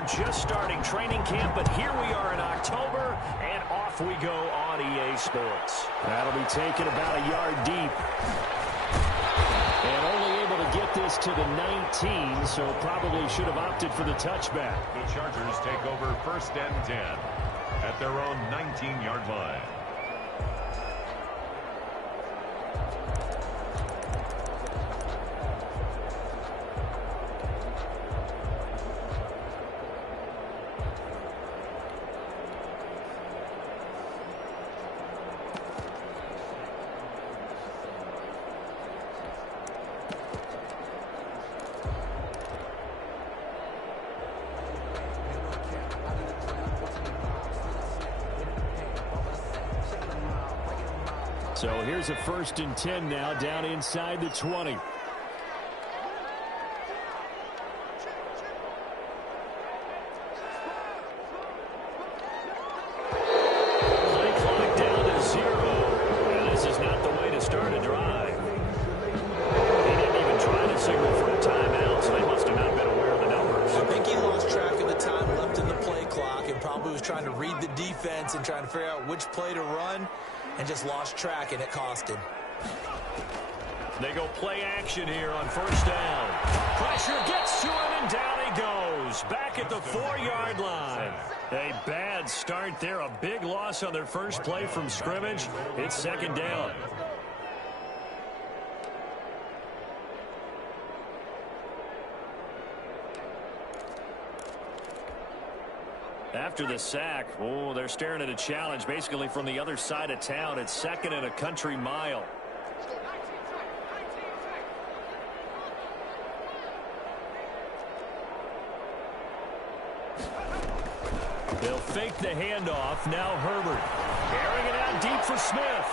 We're just starting training camp, but here we are in October, and off we go on EA Sports. That'll be taken about a yard deep. And only able to get this to the 19, so probably should have opted for the touchback. The Chargers take over 1st and 10 at their own 19-yard line. So here's a 1st and 10 now, down inside the 20. Play clock down to 0. And this is not the way to start a drive. He didn't even try to signal for a timeout, so they must have not been aware of the numbers. I think he lost track of the time left in the play clock and probably was trying to read the defense and trying to figure out which play to run. And just lost track, and it cost him. They go play action here on 1st down. Pressure gets to him, and down he goes. Back at the 4-yard line. A bad start there. A big loss on their first play from scrimmage. It's 2nd down. After the sack, they're staring at a challenge basically from the other side of town. It's 2nd and a country mile. They'll fake the handoff. Now Herbert. Airing it out deep for Smith.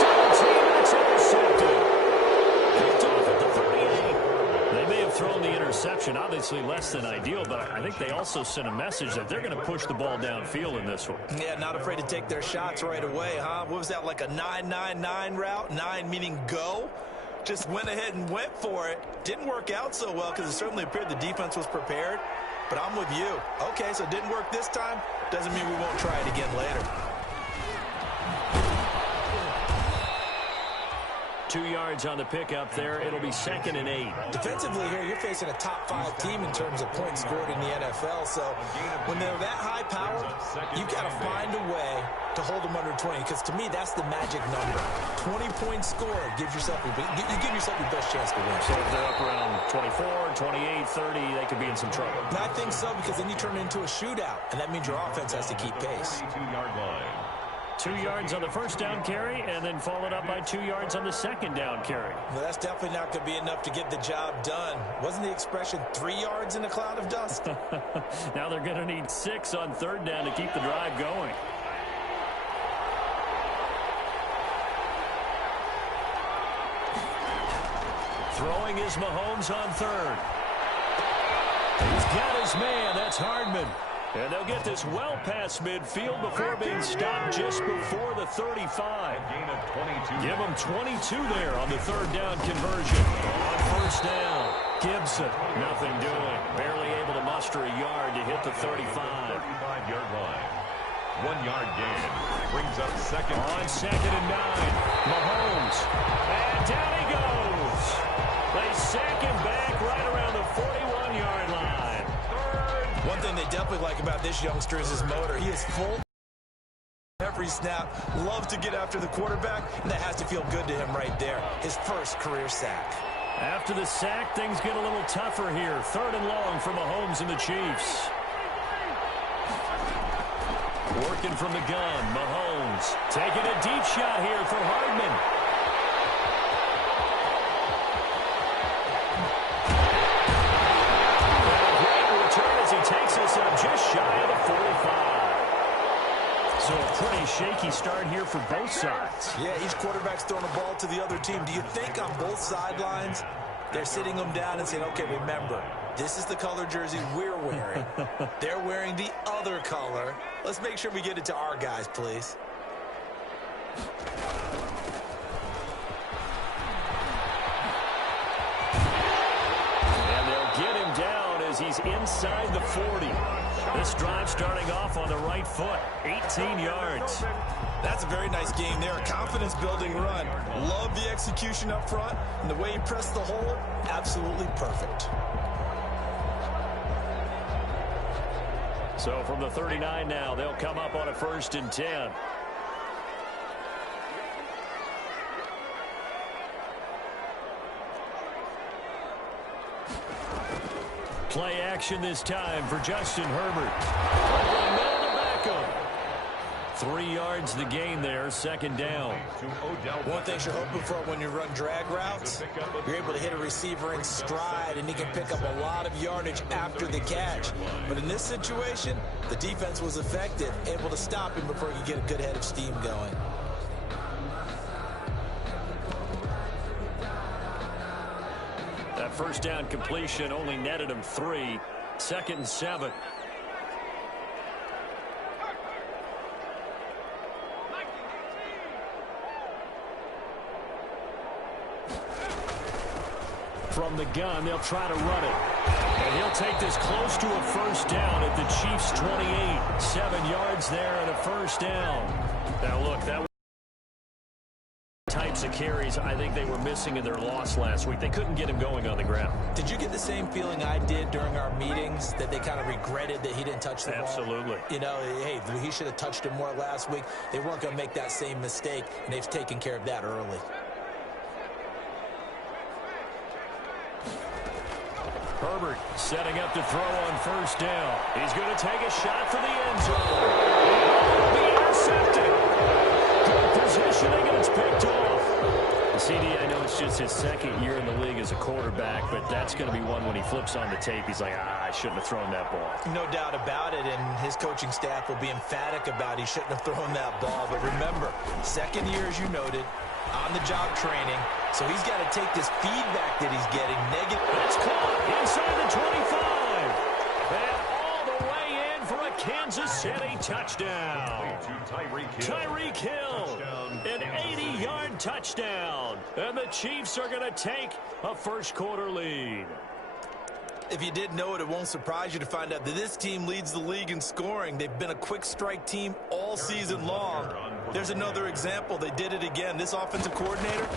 Double team, that's intercepted. Picked off at the 38. They may have thrown the interception, obviously less than ideal, but I think they also sent a message that they're going to push the ball downfield in this one. Yeah, not afraid to take their shots right away, huh? What was that, like a 9-9-9 route? 9 meaning go? Just went ahead and went for it. Didn't work out so well because it certainly appeared the defense was prepared. But I'm with you. Okay, so it didn't work this time. Doesn't mean we won't try it again later. 2 yards on the pickup there. It'll be 2nd and 8. Defensively here, you're facing a top-5 team in terms of points scored in the NFL. So when they're that high power, you've got to find a way to hold them under 20. Because to me, that's the magic number. 20 points scored gives yourself you give yourself your best chance to win. So if they're up around 24, 28, 30, they could be in some trouble. And I think so, because then you turn it into a shootout, and that means your offense has to keep pace. 22-yard line. 2 yards on the 1st down carry, and then followed up by 2 yards on the 2nd down carry. Well, that's definitely not going to be enough to get the job done. Wasn't the expression 3 yards in a cloud of dust? Now they're going to need 6 on 3rd down to keep the drive going. Throwing is Mahomes on 3rd. He's got his man. That's Hardman. And they'll get this well past midfield before being stopped just before the 35. Gain of 22. Give them 22 there on the 3rd down conversion. On 1st down, Gibson, nothing doing. Barely able to muster a yard to hit the 35. 35-yard line. 1-yard gain. Brings up 2nd. On 2nd and 9, Mahomes. And down he goes. They sack him back right around the 41-yard line. One thing they definitely like about this youngster is his motor. He is full every snap, loves to get after the quarterback, and that has to feel good to him right there. His first career sack. After the sack, things get a little tougher here. 3rd and long for Mahomes and the Chiefs. Working from the gun, Mahomes taking a deep shot here for Hardman. As he takes us up just shy of the 45. So a pretty shaky start here for both sides. Yeah, each quarterback's throwing a ball to the other team. Do you think on both sidelines they're sitting them down and saying, okay, remember, this is the color jersey we're wearing. They're wearing the other color. Let's make sure we get it to our guys, please. And they'll get him down is inside the 40. This drive starting off on the right foot, 18 yards. That's a very nice game there. A confidence-building run. Love the execution up front. And the way he pressed the hole, absolutely perfect. So from the 39 now, they'll come up on a 1st and 10. Play action this time for Justin Herbert. Middle to back him. 3 yards the gain there, 2nd down. One thing you're hoping for when you run drag routes, you're able to hit a receiver in stride, and he can pick up a lot of yardage after the catch. But in this situation, the defense was effective, able to stop him before he could get a good head of steam going. That 1st down completion only netted him 3. 2nd and 7. From the gun, they'll try to run it. And he'll take this close to a 1st down at the Chiefs' 28. 7 yards there and a 1st down. Now, look, that was types of carries I think they were missing in their loss last week. They couldn't get him going on the ground. Did you get the same feeling I did during our meetings, that they kind of regretted that he didn't touch the ball? Absolutely. You know, hey, he should have touched it more last week. They weren't going to make that same mistake, and they've taken care of that early. Herbert setting up to throw on 1st down. He's going to take a shot for the end zone. It'll be intercepted. Good positioning, and it's picked off. CD, I know it's just his 2nd year in the league as a quarterback, but that's going to be one when he flips on the tape. He's like, I shouldn't have thrown that ball. No doubt about it, and his coaching staff will be emphatic about he shouldn't have thrown that ball. But remember, 2nd year, as you noted, on-the-job training, so he's got to take this feedback that he's getting negative. It's caught inside the 25. And all the way in for a Kansas City touchdown. Tyreek Hill, an 80-yard touchdown. And the Chiefs are going to take a 1st quarter lead. If you didn't know it, it won't surprise you to find out that this team leads the league in scoring. They've been a quick strike team all season long. There's another example. They did it again. This offensive coordinator,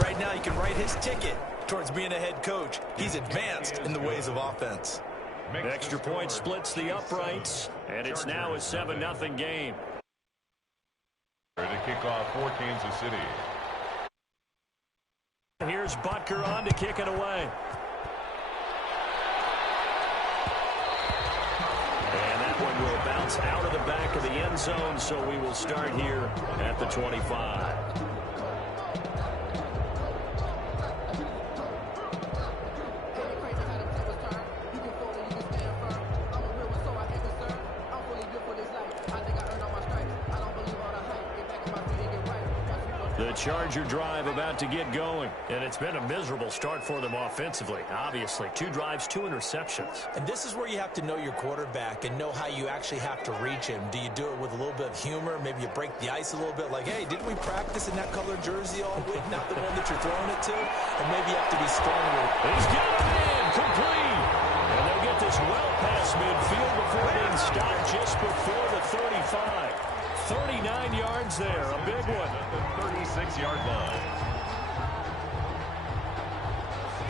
right now you can write his ticket towards being a head coach. He's advanced in the ways of offense. Extra point splits the uprights, and it's now a 7-0 game. To kick off for Kansas City. Here's Butker on to kick it away. And that one will bounce out of the back of the end zone, so we will start here at the 25. The Charger drive about to get going, and it's been a miserable start for them offensively. Obviously, 2 drives, 2 interceptions. And this is where you have to know your quarterback and know how you actually have to reach him. Do you do it with a little bit of humor? Maybe you break the ice a little bit, like, hey, didn't we practice in that colored jersey all week? Not the one that you're throwing it to? And maybe you have to be strong with it. He's got it in, complete. And they'll get this well past midfield before being stopped just before the 35. 39 yards there, a big one. 36-yard line.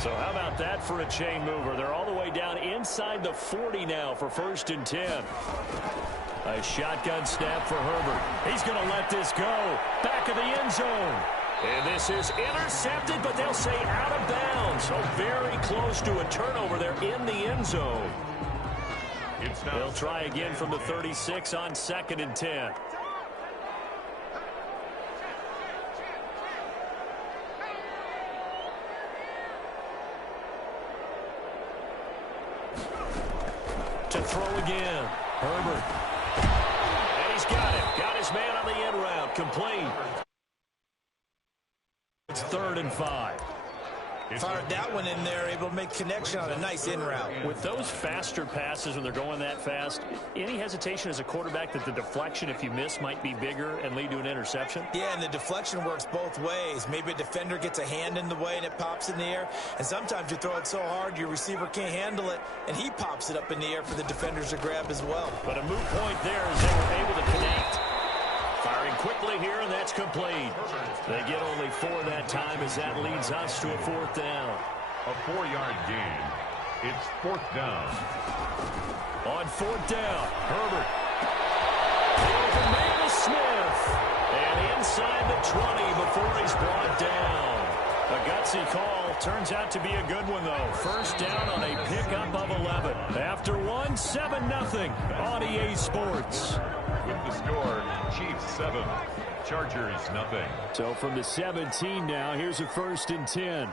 So how about that for a chain mover? They're all the way down inside the 40 now for 1st and 10. A shotgun snap for Herbert. He's going to let this go. Back of the end zone. And this is intercepted, but they'll say out of bounds. So very close to a turnover there in the end zone. They'll try again from the 36 on 2nd and 10. To throw again. Herbert. And he's got it. Got his man on the end route. Complete. It's 3rd and 5. Fired that one in there, able to make connection on a nice in route. With those faster passes when they're going that fast, any hesitation as a quarterback that the deflection, if you miss, might be bigger and lead to an interception? Yeah, and the deflection works both ways. Maybe a defender gets a hand in the way and it pops in the air. And sometimes you throw it so hard your receiver can't handle it, and he pops it up in the air for the defenders to grab as well. But a moot point there as they were able to connect. Firing quickly here, and that's complete. They get only 4 that time as that leads us to a 4th down. A 4-yard gain. It's 4th down. On 4th down, Herbert. The open man is Smith. And inside the 20 before he's brought down. A gutsy call. Turns out to be a good one, though. First down on a pickup of 11. After one, 7-0 on EA Sports. With the score, Chiefs 7, Chargers nothing. So from the 17 now, here's a 1st and 10.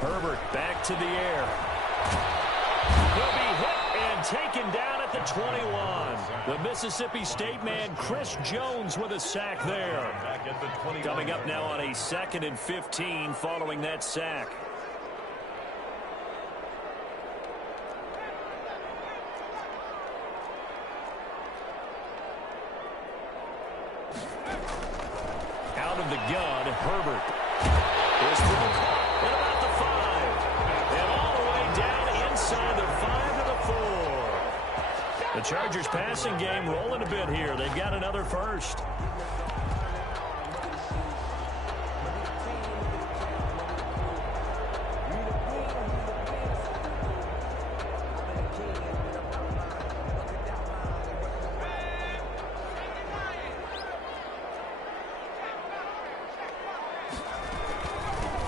Herbert back to the air. He'll be hit and taken down at the 21. The Mississippi State man, Chris Jones, with a sack there. Coming up now on a 2nd and 15 following that sack. Out of the gun, Herbert. Here's the at about the 5. And all the way down inside the 5 to the 4. The Chargers passing game rolling a bit here. They've got another first.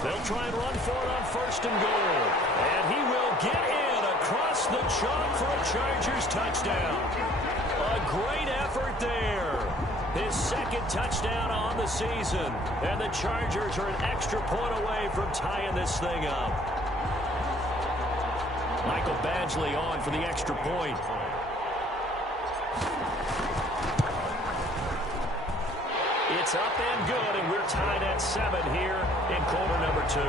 They'll try and run for it on 1st and goal. And he will get in across the chalk for a Chargers touchdown. A great effort there. His 2nd touchdown on the season. And the Chargers are an extra point away from tying this thing up. Michael Badgley on for the extra point. It's up and good, and we're tied at 7 here in quarter number 2. 7.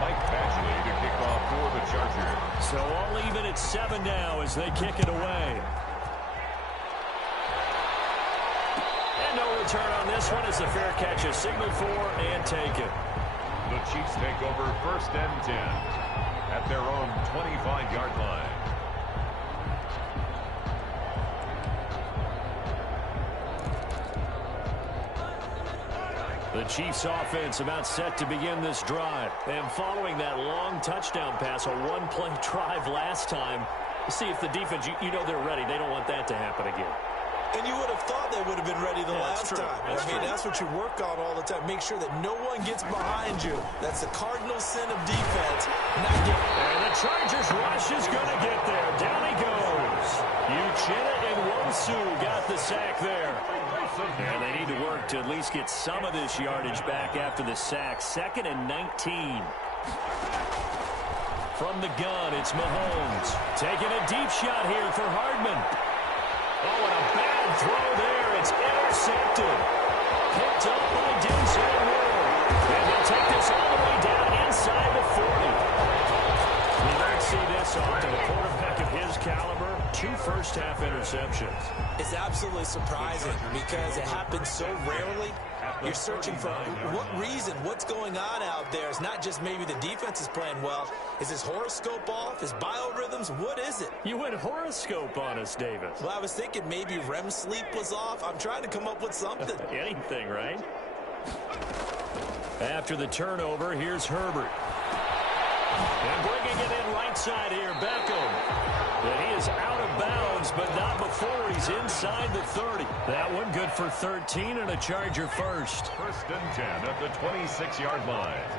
Mike Badgley to kick off for the Chargers. So all even at 7 now as they kick it away. No return on this one as the fair catch is signaled for and taken. The Chiefs take over 1st and 10 at their own 25-yard line. The Chiefs offense about set to begin this drive. And following that long touchdown pass, a one-play drive last time, see if the defense, you know they're ready. They don't want that to happen again. And you would have thought they would have been ready the last time. That's what you work on all the time. Make sure that no one gets behind you. That's the cardinal sin of defense. And the Chargers rush is going to get there. Down he goes. Uchenna and Wosu got the sack there. And they need to work to at least get some of this yardage back after the sack. 2nd and 19. From the gun, it's Mahomes. Taking a deep shot here for Hardman. Oh, and a bad throw there. It's intercepted. Picked up by Denzel Ward. And they'll take this all the way down inside the 40. You don't see this often. A quarterback of his caliber, 2 first-half interceptions. It's absolutely surprising because it happens so rarely. You're searching for what reason, what's going on out there. It's not just maybe the defense is playing well. Is his horoscope off? His biorhythms? What is it? You went horoscope on us, Davis. Well, I was thinking maybe REM sleep was off. I'm trying to come up with something. Anything, right? After the turnover, here's Herbert. And bringing it in right side here, Beckham. And he is out of bounds, but not before he's inside the 30. That one good for 13 and a Charger first. 1st and 10 at the 26-yard line.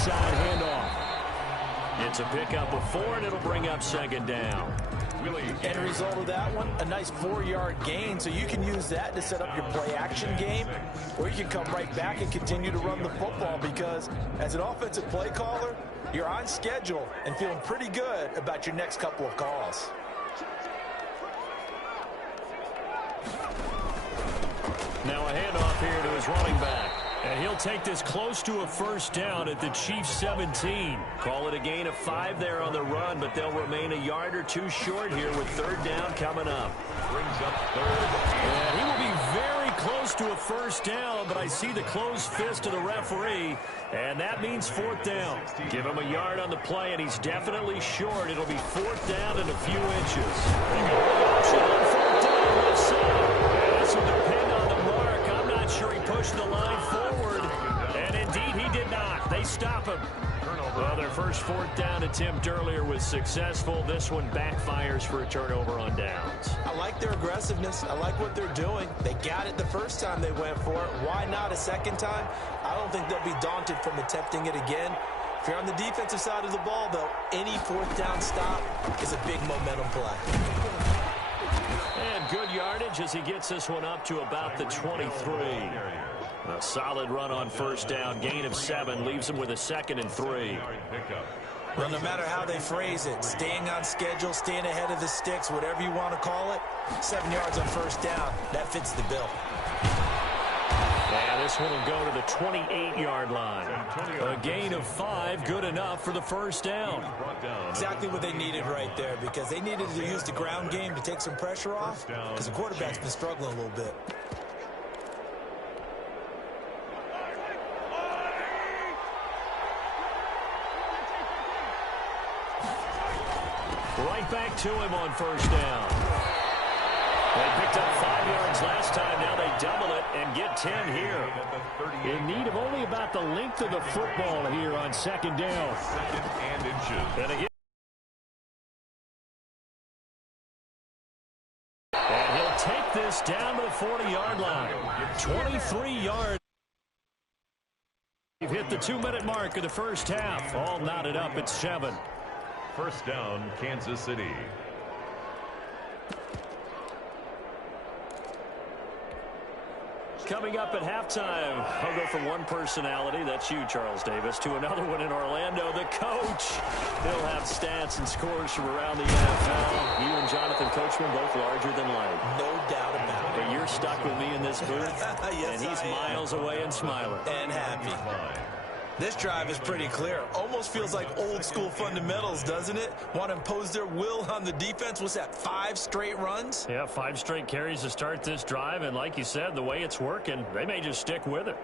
inside handoff. It's a pickup of 4, and it'll bring up second down. End result of that one, a nice 4-yard gain, so you can use that to set up your play-action game, or you can come right back and continue to run the football, because as an offensive play caller, you're on schedule and feeling pretty good about your next couple of calls. Now a handoff here to his running back. And he'll take this close to a first down at the Chiefs' 17. Call it a gain of 5 there on the run, but they'll remain a yard or 2 short here with third down coming up. Brings up third. And he will be very close to a first down, but I see the closed fist of the referee, and that means fourth down. Give him a yard on the play, and he's definitely short. It'll be fourth down and a few inches. They go the option on fourth down left side. And this will depend on the mark. I'm not sure he pushed the line forward, and indeed he did not. They stop him. Well, their first fourth down attempt earlier was successful. This one backfires for a turnover on downs. I like their aggressiveness. I like what they're doing. They got it the first time they went for it. Why not a second time? I don't think they'll be daunted from attempting it again. If you're on the defensive side of the ball, though, any fourth down stop is a big momentum play. And good yardage as he gets this one up to about the 23. A solid run on first down. Gain of 7 leaves him with a 2nd and 3. Well, no matter how they phrase it, staying on schedule, staying ahead of the sticks, whatever you want to call it, 7 yards on first down, that fits the bill. And this one will go to the 28-yard line. A gain of 5, good enough for the first down. Exactly what they needed right there, because they needed to use the ground game to take some pressure off, because the quarterback's been struggling a little bit. Right back to him on first down. They picked up 5 yards last time. Now they double it and get 10 here. In need of only about the length of the football here on second down. And inches. And again. And he'll take this down to the 40-yard line. 23 yards. We've hit the 2-minute mark of the first half. All knotted up at 7. First down, Kansas City. Coming up at halftime, I'll go from one personality, that's you, Charles Davis, to another one in Orlando, the coach. He'll have stats and scores from around the NFL. You and Jonathan Coachman both larger than life. No doubt about it. But you're stuck with me in this booth, Yes, and he's miles away and smiling. And happy. This drive is pretty clear. Almost feels like old school fundamentals, doesn't it? Want to impose their will on the defense. What's that, 5 straight runs? Yeah, 5 straight carries to start this drive, and like you said, the way it's working, they may just stick with it.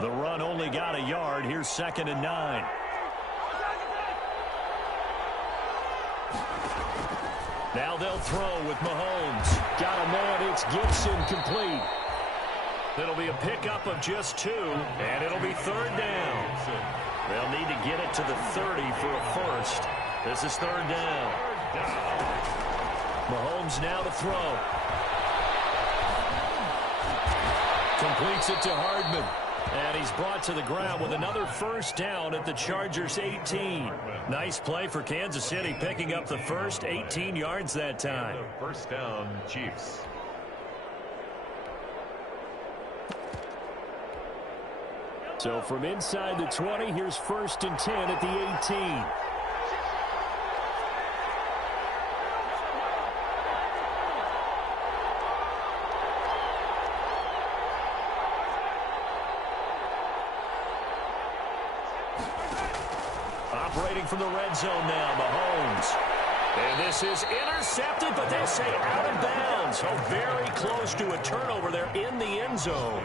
The run only got a yard. Here's 2nd and 9. Now they'll throw with Mahomes. Got a man. It's Gibson complete. It'll be a pickup of just 2, and it'll be 3rd down. They'll need to get it to the 30 for a first. This is 3rd down. Mahomes now to throw. Completes it to Hardman. And he's brought to the ground with another first down at the Chargers' 18. Nice play for Kansas City, picking up the first, 18 yards that time. First down, Chiefs. So from inside the 20, here's 1st and 10 at the 18. Operating from the red zone now, Mahomes. And this is intercepted, but they say out of bounds. Oh, very close to a turnover there in the end zone.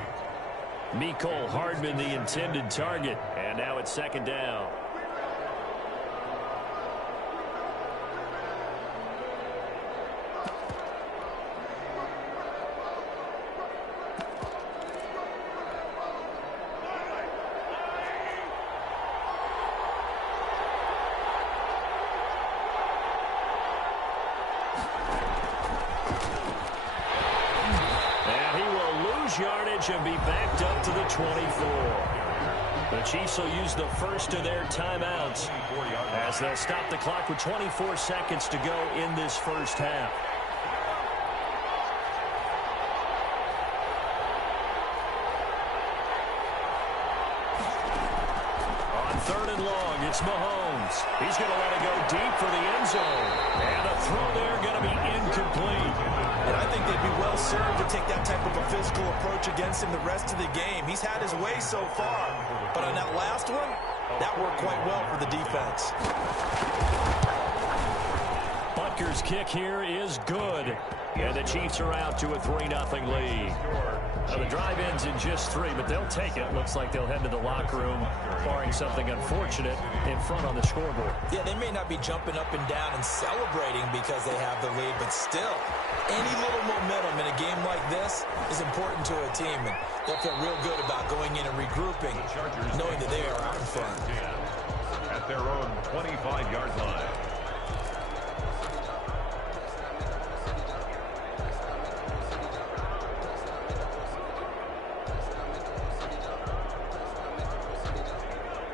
Mecole Hardman, the intended target. And now it's 2nd down. change and be backed up to the 24. The Chiefs will use the first of their timeouts as they'll stop the clock with 24 seconds to go in this first half. On 3rd and long, it's Mahomes. He's going to let it go deep for the end zone. And a throw there going to be incomplete. And I think they'd be well served to take that type of a physical approach against him the rest of the game. He's had his way so far. But on that last one, that worked quite well for the defense. Butker's kick here is good. And the Chiefs are out to a 3-0 lead. Now the drive ends in just 3, but they'll take it. Looks like they'll head to the locker room, barring something unfortunate in front on the scoreboard. Yeah, they may not be jumping up and down and celebrating because they have the lead, but still, any little momentum in a game like this is important to a team, and they'll feel real good about going in and regrouping, knowing that they are out in front. At their own 25-yard line.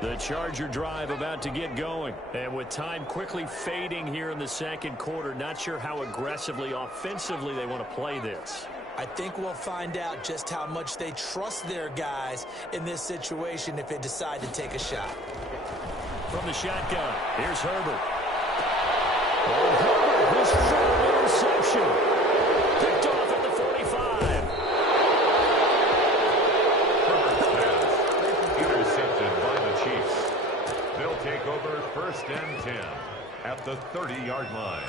The Charger drive about to get going. And with time quickly fading here in the second quarter, not sure how aggressively, offensively they want to play this. I think we'll find out just how much they trust their guys in this situation if they decide to take a shot. From the shotgun, here's Herbert. Oh, Herbert, his third interception. Picked off at the 45. Intercepted by the Chiefs. They'll take over 1st and 10 at the 30-yard line.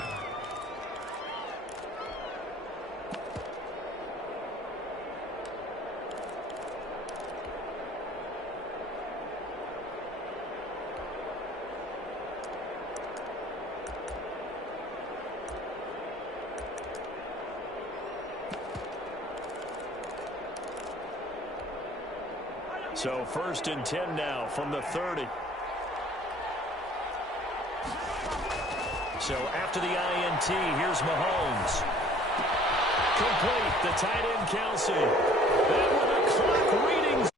So 1st and 10 now from the 30. So after the INT, here's Mahomes. Complete, the tight end Kelsey. Then with a clock reading